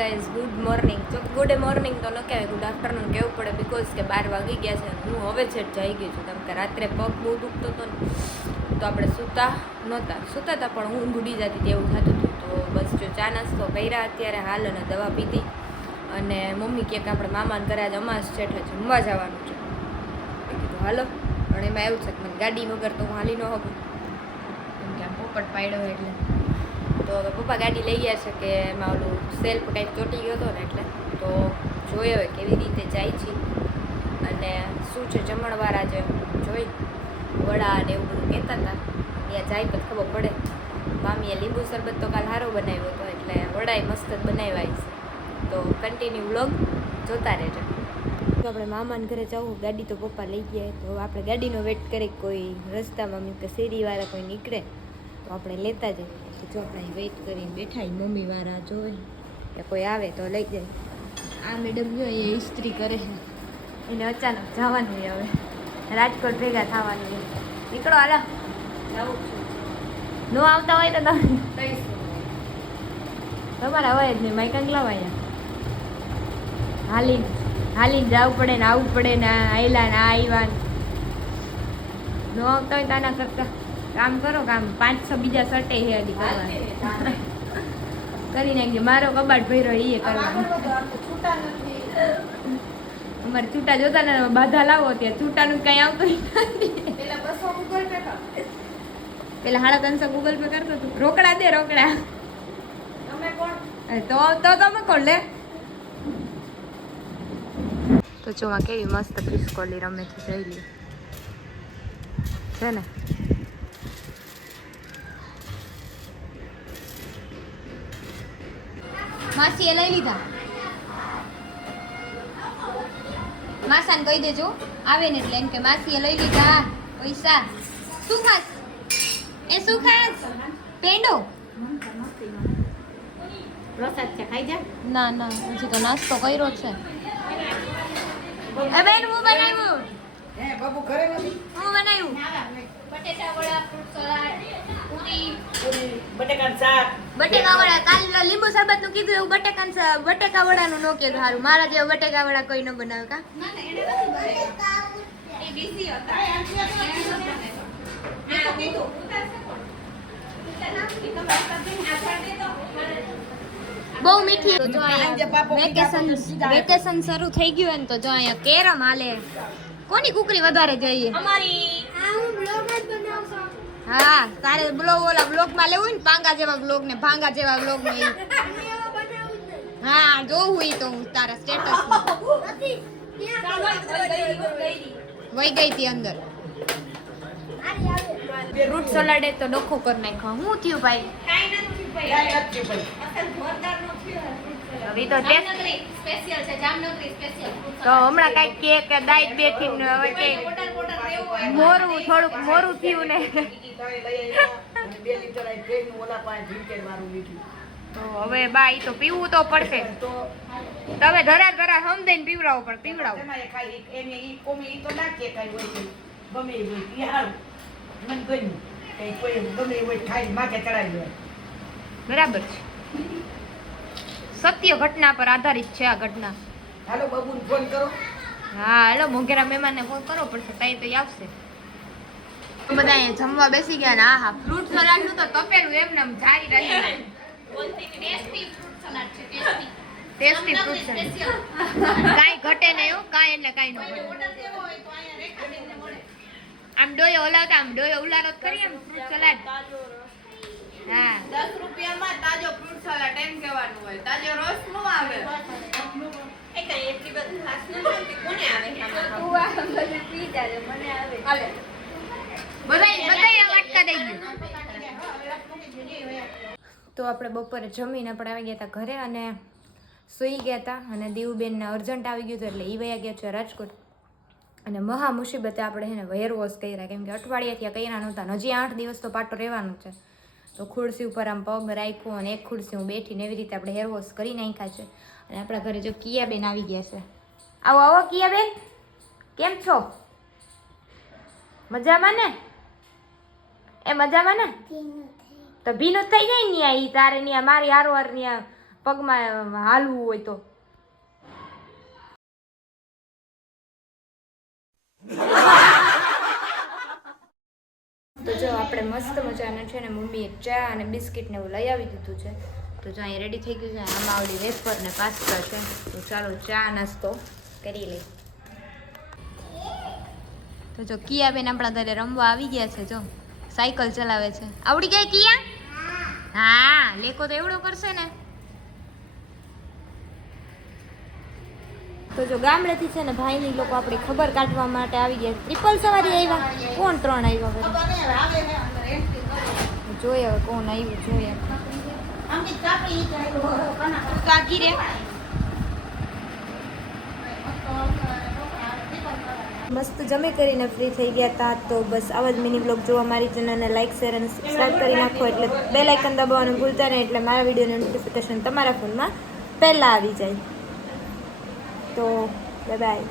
Guys good morning. તો good morning તો ન કહેવાય, ગુડ આફ્ટરનૂન કહેવું પડે બિકોઝ કે 12 વાગી ગયા છે. હું હવે છે જઈ ગઈ છું, કેમ કે રાત્રે પગ બહુ દુખતો હતો ને, તો આપણે સૂતા હતા પણ હું ગુડી જતી હતી એવું થતું હતું. તો બસ જો ચા નાસ્તો કર્યા અત્યારે હાલ અને દવા પીધી. અને મમ્મી કહે કે આપણે મામાને ઘરે આજે અમાસ છે એટલે જમવા જવાનું છે. કીધું હાલો, પણ એમાં એવું છે કે મને ગાડી વગર તો હું હાલી ન શકું, કેમ કે આમ પોપટ પાડ્યો એટલે. તો હવે પપ્પા ગાડી લઈ ગયા છે કે એમાં ઓલું સેલ્ફ કંઈક ચોંટી ગયો હતો ને એટલે. તો જોઈએ હવે કેવી રીતે જાય છે અને શું છે જમણવાર આજે જોઈ વડા ને એવું બધું કહેતા હતા. ત્યાં જાય તો ખબર પડે. મામીએ લીંબુ શરબત તો કાલ સારો બનાવ્યો હતો એટલે વડાય મસ્ત જ બનાવ્યા છે. તો કન્ટિન્યુ વ્લોગ જોતા રહેજો. તો આપણે મામાને ઘરે જવું, ગાડી તો પપ્પા લઈ ગયા. તો આપણે ગાડીનો વેટ કરી, કોઈ રસ્તામાં મીન્સ કે શેરીવાળા કોઈ નીકળે તો આપણે લેતા જઈએ. જો આપણે વેઇટ કરીને બેઠા, મમ્મી વાળા જોઈ કે કોઈ આવે તો લઈ જાય. આ મેડમ જો એ ઇસ્ત્રી કરે છે, એને અચાનક જવાનું છે હવે રાજકોટ ભેગા થવાનું છે. નીકળો હાલા, જવું ન આવતા હોય તો તમે તમારા હોય જ નહીં. માઇક લાવાયા હાલીને જવું પડે ને આવવું પડે ને આયલા ને આવ્યા ન આવતા હોય તો આના કરતા કામ કરો. કામ 500 બીજા સટે હે હજી કરવા કરી નાખજે. મારો કબાટ ભર્યો એ કરવાનું. અમારે છૂટા જોતા ને બાધા લાવો ત્યાં છૂટાનું કઈ આવતું પેલા 350 ગૂગલ પે કરતો તું. રોકડા દે રોકડા. તો તમે કોણ લે. તો જો આ કેવી મસ્ત ખિસકોલી રમે છે, જોઈ લે છે ને. માસીએ લઈ લીધા. માસાને કહી દેજો આવે ને એટલે એમ કે માસીએ લઈ લીધા પૈસા. શું ખાસ એ શું ખાસ? પેંડો પ્રસાદ છે, ખાઈ જા. ના હજી તો નાસ્તો કર્યો છે. એ બેન હું બનાવ્યું. હે બાબુ ઘરે નથી. હું બનાવ્યું બટેટા વડા, ફ્રૂટ સલાડ, પૂરી, બટેકાનું શાક. બટેકા વડા કાલ લીંબુ શરબત નું કીધું એવું બટેકા વડાનું નો કીધું. સારું, મારા જેવા બટેકા વડા કોઈ ન બનાવે કા. એ બીસી હતા. બહુ મીઠી. તો જો અહીંયા વેકેશન શરૂ થઈ ગયું ને, તો જો અહીંયા કેરમ હાલે. કોની કુકરી વધારે જોઈએ? અમારી. હા, તારે ઓલા બ્લોગ માં લેવું ને, પાંગા જેવા બ્લોગ ને ભાંગા જેવા બ્લોગ ને. હા જોવું ઈ તો હું તારા સ્ટેટસ માં વહી ગઈ હતી અંદર. ફ્રૂટ સલાડ તો ડોખો કરી નાખ્યો. શું થયું ભાઈ? હવે તો સ્પેશિયલ છે, જામનગરી સ્પેશિયલ. તો હમણાં કઈક કે દાઈત બેઠી ને હવે કે થોડુંક મોરું થયું ને. તો હવે બા ઈ તો પીવું તો પડશે. તમે ધરા સમજાઈને પીવડાવો પણ પીવડાવો. બરાબર છે. સત્ય ઘટના પર આધારિત છે આ ઘટના. હાલો બાબુને ફોન કરો. હા હાલો, મોઘેરા મહેમાનને ફોન કરવો પડશે, તઈ તો આવશે. બધા અહીંયા જમવા બેસી ગયા ને. હા ફ્રૂટ સલાડ નું તો તપેલું એમને એમ જારી રહી. ટેસ્ટી ફ્રૂટ સલાડ છે, ટેસ્ટી ફ્રૂટ સલાડ. કાઈ ઘટે નહીં હો, કાઈ એટલે કાઈ ન ઘટે. આમ ડોયો હલાવતા, આમ ડોયો ઉલારો કરી એમ ફ્રૂટ સલાડ. હા 10 રૂપિયામાં તાજો ફ્રૂટ સલાડ એમ કહેવાનું હોય. તાજો રસ નો આવે. એ કઈ એટલી બધી ખાસ નથી. કોને આવે છે આમાં? તું આ બધું પી જાજે, મને આવે. હાલે બધાય વાટકા દઈ ગયું. તો આપણે બપોરે જમીને આપણે આવી ગયા હતા ઘરે અને સૂઈ ગયા હતા. અને દીવબેનને અર્જન્ટ આવી ગયું હતું એટલે એ વયા ગયા છે રાજકોટ. અને મહા મુસીબતે આપણે એને હેર વોશ કર્યા, કેમ કે અઠવાડિયાથી કર્યા નહોતા. હજી 8 દિવસ તો પાટો રહેવાનું છે. તો ખુરશી ઉપર આમ પગ રાખ્યો અને એક ખુરશી હું બેઠીને એવી રીતે આપણે હેર વોશ કરી નાખ્યા છે. અને આપણા ઘરે જો કિયાબેન આવી ગયા છે. આવો કિયાબેન, કેમ છો? મજામાં ને? એ મજામાં ને? તો ભીનું થઈ જાય ને ઈ તારે ને મારી હારવાર ને પગમાં હાલવું હોય તો. તો જો આપણે મસ્ત મજાના છે ને મમ્મીએ ચા અને બિસ્કિટ ને એવું લઈ આવી દીધું છે. તો જો અહીંયા રેડી થઈ ગયું છે. આમાં આવડી વેફર ને પાસ્તા છે. તો ચાલો ચા નાસ્તો કરી લઈએ. તો જો કિયા બેન આપણા ઘરે રમવા આવી ગયા છે. જો સાયકલ ચલાવે છે. આવડી ગઈ કિયા? હા, લેકો તો એવડો કરશે ને. તો જો ગામડેથી છે ને ભાઈની લોકો આપણી ખબર કાઢવા માટે આવી ગયા. ટ્રિપલ સવારી આવ્યા. કોણ 3 આવ્યા? જોઈએ હવે કોણ આવ્યું જોઈએ. મસ્ત જમી કરીને ફ્રી થઈ ગયા હતા. તો બસ આવા જ મિની બ્લોગ જોવા મારી ચેનલને લાઈક શેર અને સબસ્ક્રાઈબ કરી નાખો. એટલે બેલ આઇકન દબાવવાનું ભૂલતા નહીં, એટલે મારા વિડીયોની નોટિફિકેશન તમારા ફોનમાં પહેલાં આવી જાય. તો બાય બાય.